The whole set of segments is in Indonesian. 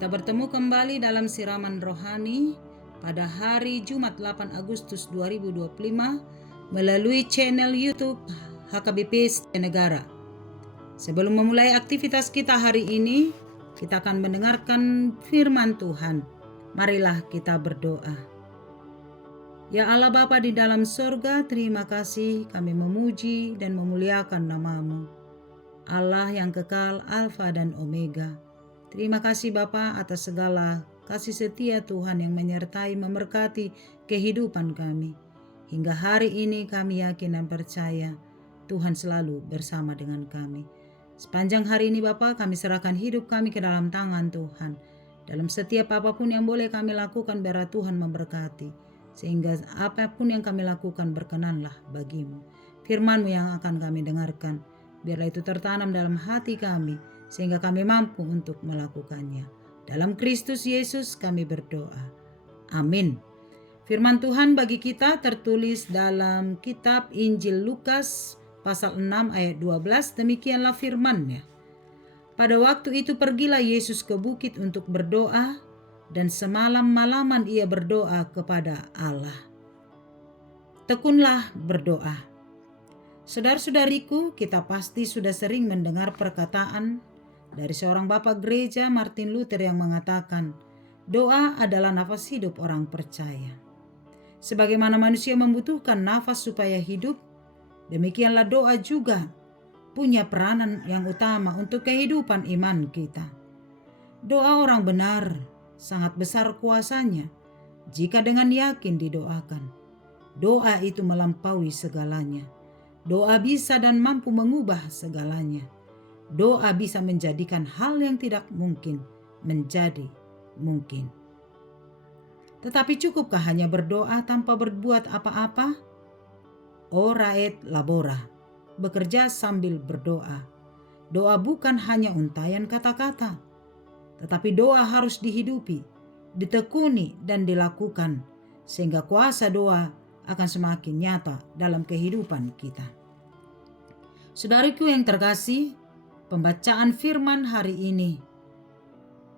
Kita bertemu kembali dalam siraman rohani pada hari Jumat 8 Agustus 2025 melalui channel YouTube HKBP Negara. Sebelum memulai aktivitas kita hari ini, kita akan mendengarkan firman Tuhan. Marilah kita berdoa. Ya Allah Bapa di dalam sorga, terima kasih kami memuji dan memuliakan nama-Mu. Allah yang kekal, Alfa dan Omega. Terima kasih Bapa atas segala kasih setia Tuhan yang menyertai memberkati kehidupan kami. Hingga hari ini kami yakin dan percaya Tuhan selalu bersama dengan kami. Sepanjang hari ini Bapa, kami serahkan hidup kami ke dalam tangan Tuhan. Dalam setiap apapun yang boleh kami lakukan, biar Tuhan memberkati. Sehingga apapun yang kami lakukan berkenanlah bagi-Mu. Firman-Mu yang akan kami dengarkan, biarlah itu tertanam dalam hati kami, sehingga kami mampu untuk melakukannya. Dalam Kristus Yesus kami berdoa. Amin. Firman Tuhan bagi kita tertulis dalam kitab Injil Lukas pasal 6 ayat 12. Demikianlah firman-Nya. Pada waktu itu pergilah Yesus ke bukit untuk berdoa, dan semalam-malaman ia berdoa kepada Allah. Tekunlah berdoa. Saudara-saudariku, kita pasti sudah sering mendengar perkataan dari seorang bapak gereja, Martin Luther, yang mengatakan, doa adalah nafas hidup orang percaya. Sebagaimana manusia membutuhkan nafas supaya hidup, demikianlah doa juga punya peranan yang utama untuk kehidupan iman kita. Doa orang benar sangat besar kuasanya jika dengan yakin didoakan. Doa itu melampaui segalanya. Doa bisa dan mampu mengubah segalanya. Doa bisa menjadikan hal yang tidak mungkin menjadi mungkin. Tetapi cukupkah hanya berdoa tanpa berbuat apa-apa? Ora et labora, bekerja sambil berdoa. Doa bukan hanya untayan kata-kata, tetapi doa harus dihidupi, ditekuni, dan dilakukan, sehingga kuasa doa akan semakin nyata dalam kehidupan kita. Saudariku yang terkasih, pembacaan firman hari ini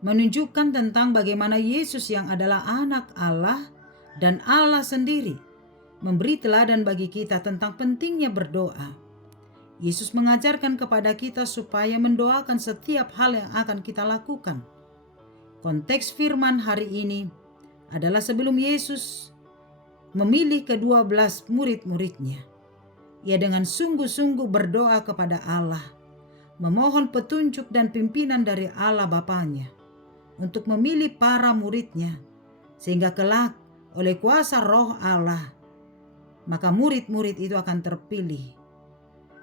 menunjukkan tentang bagaimana Yesus yang adalah anak Allah dan Allah sendiri memberi teladan bagi kita tentang pentingnya berdoa. Yesus mengajarkan kepada kita supaya mendoakan setiap hal yang akan kita lakukan. Konteks firman hari ini adalah sebelum Yesus memilih ke-12 murid-muridnya. Ia dengan sungguh-sungguh berdoa kepada Allah, memohon petunjuk dan pimpinan dari Allah Bapanya untuk memilih para muridnya, sehingga kelak oleh kuasa Roh Allah, maka murid-murid itu akan terpilih.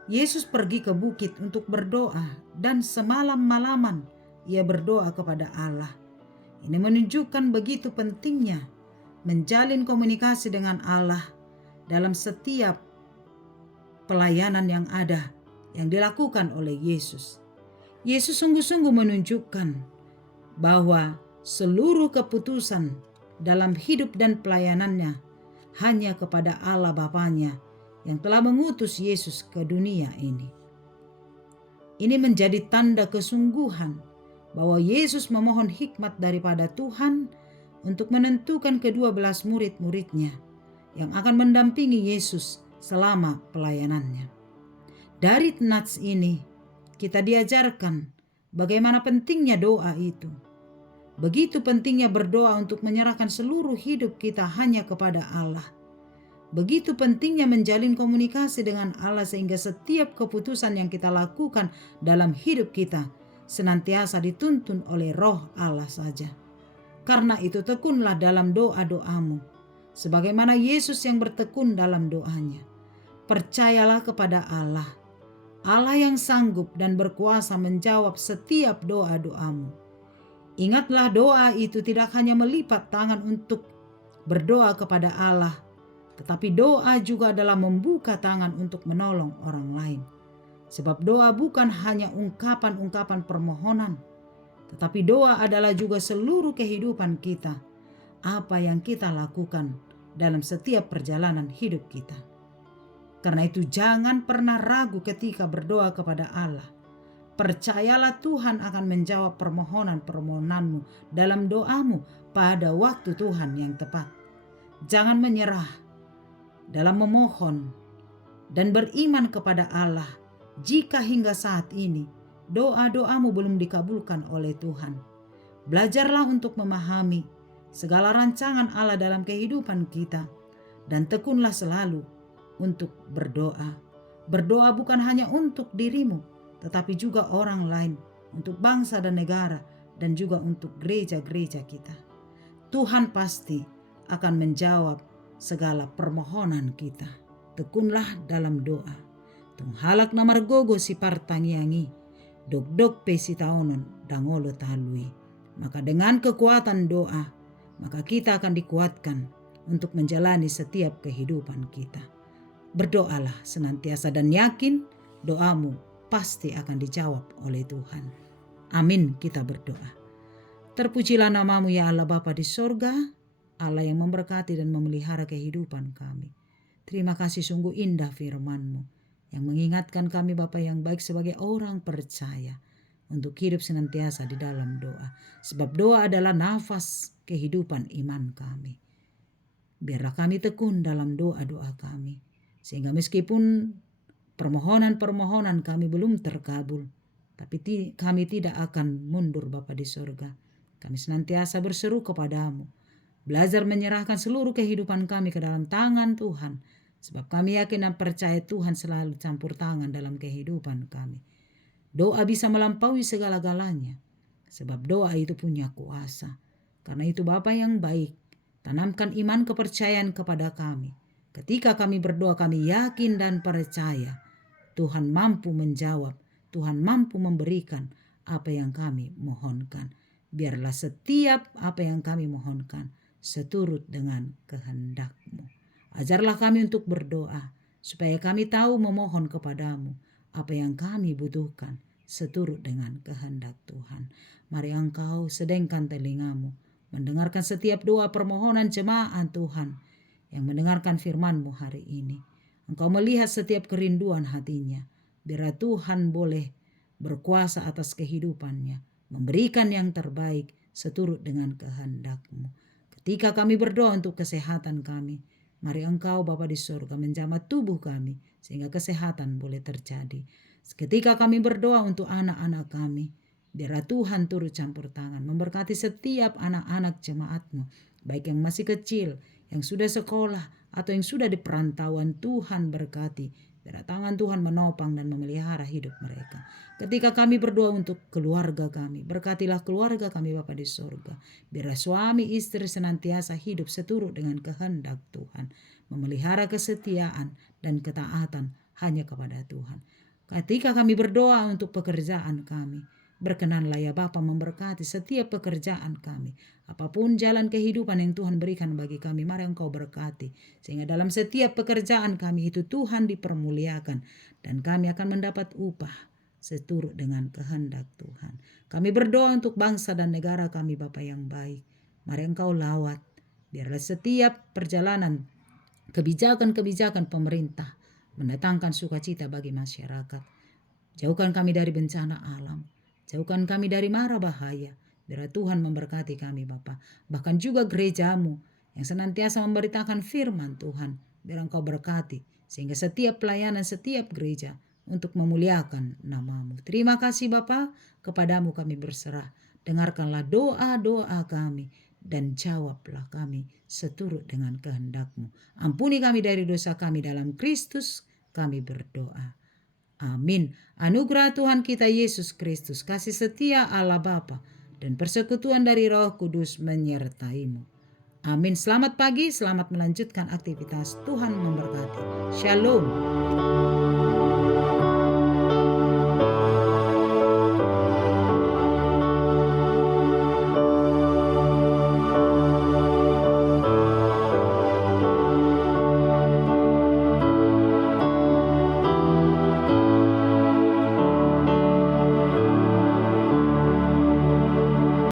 Yesus pergi ke bukit untuk berdoa, dan semalam-malaman ia berdoa kepada Allah. Ini menunjukkan begitu pentingnya menjalin komunikasi dengan Allah dalam setiap pelayanan yang ada yang dilakukan oleh Yesus. Yesus sungguh-sungguh menunjukkan bahwa seluruh keputusan dalam hidup dan pelayanannya hanya kepada Allah Bapanya yang telah mengutus Yesus ke dunia ini. Ini menjadi tanda kesungguhan bahwa Yesus memohon hikmat daripada Tuhan untuk menentukan ke-12 murid-muridnya yang akan mendampingi Yesus selama pelayanannya. Dari nats ini kita diajarkan bagaimana pentingnya doa itu. Begitu pentingnya berdoa untuk menyerahkan seluruh hidup kita hanya kepada Allah. Begitu pentingnya menjalin komunikasi dengan Allah sehingga setiap keputusan yang kita lakukan dalam hidup kita senantiasa dituntun oleh Roh Allah saja. Karena itu tekunlah dalam doa-doamu, sebagaimana Yesus yang bertekun dalam doanya. Percayalah kepada Allah, Allah yang sanggup dan berkuasa menjawab setiap doa-doamu. Ingatlah, doa itu tidak hanya melipat tangan untuk berdoa kepada Allah, tetapi doa juga adalah membuka tangan untuk menolong orang lain. Sebab doa bukan hanya ungkapan-ungkapan permohonan, tetapi doa adalah juga seluruh kehidupan kita, apa yang kita lakukan dalam setiap perjalanan hidup kita. Karena itu jangan pernah ragu ketika berdoa kepada Allah. Percayalah Tuhan akan menjawab permohonan-permohonanmu dalam doamu pada waktu Tuhan yang tepat. Jangan menyerah dalam memohon dan beriman kepada Allah jika hingga saat ini doa-doamu belum dikabulkan oleh Tuhan. Belajarlah untuk memahami segala rancangan Allah dalam kehidupan kita dan tekunlah selalu untuk berdoa. Berdoa bukan hanya untuk dirimu, tetapi juga orang lain, untuk bangsa dan negara, dan juga untuk gereja-gereja kita. Tuhan pasti akan menjawab segala permohonan kita. Tekunlah dalam doa. Tunghalak namar gogo si partangiangi, dok-dok pesi taonon dangolo talui. Maka dengan kekuatan doa, maka kita akan dikuatkan untuk menjalani setiap kehidupan kita. Berdoalah senantiasa dan yakin doamu pasti akan dijawab oleh Tuhan. Amin, kita berdoa. Terpujilah namamu ya Allah Bapa di sorga, Allah yang memberkati dan memelihara kehidupan kami. Terima kasih, sungguh indah firman-Mu yang mengingatkan kami Bapa yang baik sebagai orang percaya untuk hidup senantiasa di dalam doa. Sebab doa adalah nafas kehidupan iman kami. Biarlah kami tekun dalam doa-doa kami, sehingga meskipun permohonan-permohonan kami belum terkabul, tapi kami tidak akan mundur Bapa di sorga. Kami senantiasa berseru kepadamu, belajar menyerahkan seluruh kehidupan kami ke dalam tangan Tuhan, sebab kami yakin dan percaya Tuhan selalu campur tangan dalam kehidupan kami. Doa bisa melampaui segala-galanya, sebab doa itu punya kuasa. Karena itu Bapa yang baik, tanamkan iman kepercayaan kepada kami. Ketika kami berdoa, kami yakin dan percaya Tuhan mampu menjawab, Tuhan mampu memberikan apa yang kami mohonkan. Biarlah setiap apa yang kami mohonkan seturut dengan kehendak-Mu. Ajarlah kami untuk berdoa, supaya kami tahu memohon kepadamu apa yang kami butuhkan seturut dengan kehendak Tuhan. Mari Engkau sedengkan telingamu, mendengarkan setiap doa permohonan jemaat Tuhan yang mendengarkan firman-Mu hari ini. Engkau melihat setiap kerinduan hatinya. Biar Tuhan boleh berkuasa atas kehidupannya, memberikan yang terbaik seturut dengan kehendak-Mu. Ketika kami berdoa untuk kesehatan kami, mari Engkau Bapa di surga menjamah tubuh kami sehingga kesehatan boleh terjadi. Ketika kami berdoa untuk anak-anak kami, biar Tuhan turut campur tangan, memberkati setiap anak-anak jemaat-Mu, baik yang masih kecil, yang sudah sekolah, atau yang sudah di perantauan. Tuhan berkati, biar tangan Tuhan menopang dan memelihara hidup mereka. Ketika kami berdoa untuk keluarga kami, berkatilah keluarga kami Bapa di sorga. Biar suami istri senantiasa hidup seturut dengan kehendak Tuhan, memelihara kesetiaan dan ketaatan hanya kepada Tuhan. Ketika kami berdoa untuk pekerjaan kami, berkenanlah ya Bapa memberkati setiap pekerjaan kami. Apapun jalan kehidupan yang Tuhan berikan bagi kami, mari Engkau berkati. Sehingga dalam setiap pekerjaan kami itu Tuhan dipermuliakan. Dan kami akan mendapat upah seturut dengan kehendak Tuhan. Kami berdoa untuk bangsa dan negara kami Bapa yang baik. Mari Engkau lawat. Biarlah setiap perjalanan kebijakan-kebijakan pemerintah mendatangkan sukacita bagi masyarakat. Jauhkan kami dari bencana alam. Jauhkan kami dari mara bahaya. Biar Tuhan memberkati kami Bapa. Bahkan juga gereja-Mu yang senantiasa memberitakan firman Tuhan. Biar Engkau berkati. Sehingga setiap pelayanan, setiap gereja untuk memuliakan nama-Mu. Terima kasih Bapa, kepadamu kami berserah. Dengarkanlah doa-doa kami. Dan jawablah kami seturut dengan kehendak-Mu. Ampuni kami dari dosa kami dalam Kristus. Kami berdoa. Amin. Anugerah Tuhan kita Yesus Kristus, kasih setia Allah Bapa, dan persekutuan dari Roh Kudus menyertai-mu. Amin. Selamat pagi, selamat melanjutkan aktivitas. Tuhan memberkati. Shalom.